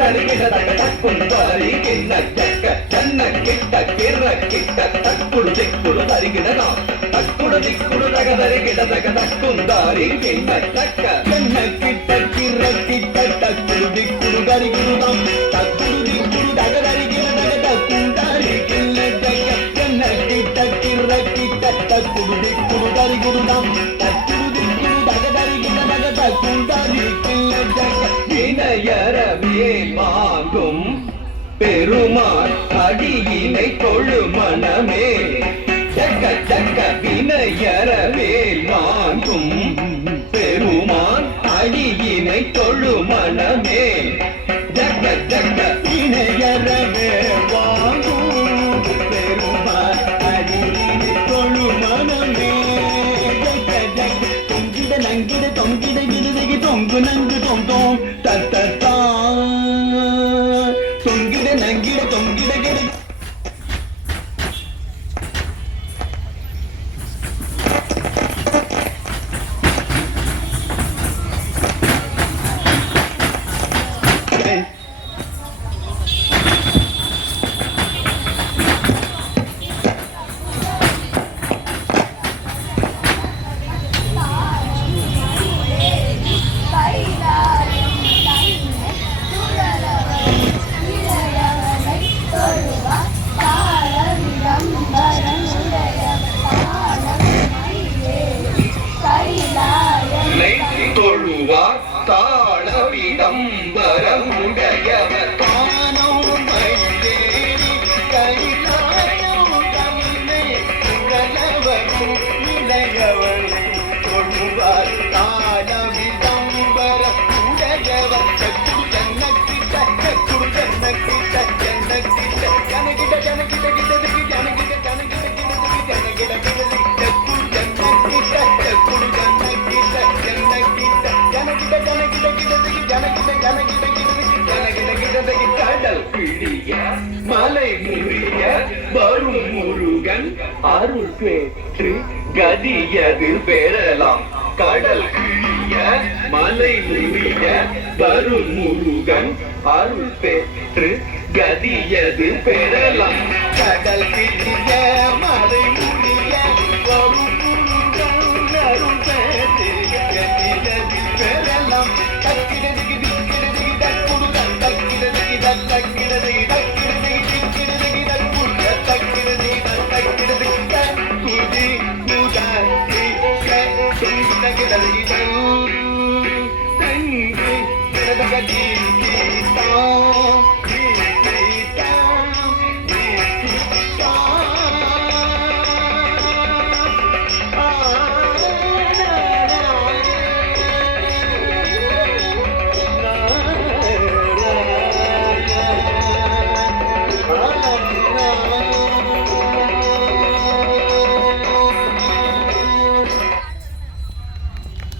తగదరిగిన తగదక్కుందారి కిన్న చెక్క చెన్న కిట్ట కిర్ర కిట్ట తక్కుడు దిక్కుడు తరిగినగా తక్కుడు దిక్కుడు తగదరిగిన తగదక్కుందారి కిన్న చెక్క చెన్న కిట్ట కిర్ర కిట్ట తక్కుడు దిక్కుడు తరిగినదాం తక్కుడు దిక్కుడు తగదరిగిన తగదక్కుందారి కిన్న చెక్క చెన్న కిట్ట కిర్ర కిట్ట తక్కుడు దిక్కుడు తరిగినదాం తక్కుడు దిక్కుడు தகதரிகின தகதக்குண்டாரி வினையறவே மாங்கும் பெருமான் அடியினை தொழு மனமே சக்க சக்க வினையறவே மாங்கும் பெருமான் அடியினை தொழு மனமே ஜக்க ஜக்க வினையறவே வாங்கும் பெருமான் அடியினை தொழு மனமே நங்கிட தொங்கிட கிடுதகி தொங்கு நங்கு தொங்கும் தத்தா தொங்கிட நங்கிட தொங்கிட கிடு தொழுவார் தாள விடம்பரமுடையவர் தானம் மயிலேறி கைலாயம் தமிழை உடலவரும் இளையவரை தொழுவார் தாள விடம்பர உடையவர் சக்குடு ஜன்னக்கிட்ட சக்குடு ஜன்னக்கிட்ட ஜன்னக்கிட்ட ஜனகிட்ட ஜனகிட்ட கிட்டதுக்கு ஜனகிட்ட ஜனகிட்ட கிட்டதுக்கு ஜனகிட்ட கிட்டதுக்கு சக்குடு ஜன்னக்கிட்ட சக்குடு ஜன்னக்கிட்ட கடல் பிடிய மலை முறிய வரும் முருகன் அருள் பெற்று கதியது பெறலாம் கடல் கிழிய மலை முறிய வரும் முருகன் அருள் பெற்று கதியது பெறலாம் கடல் கிழிய மலை முறிய வரும்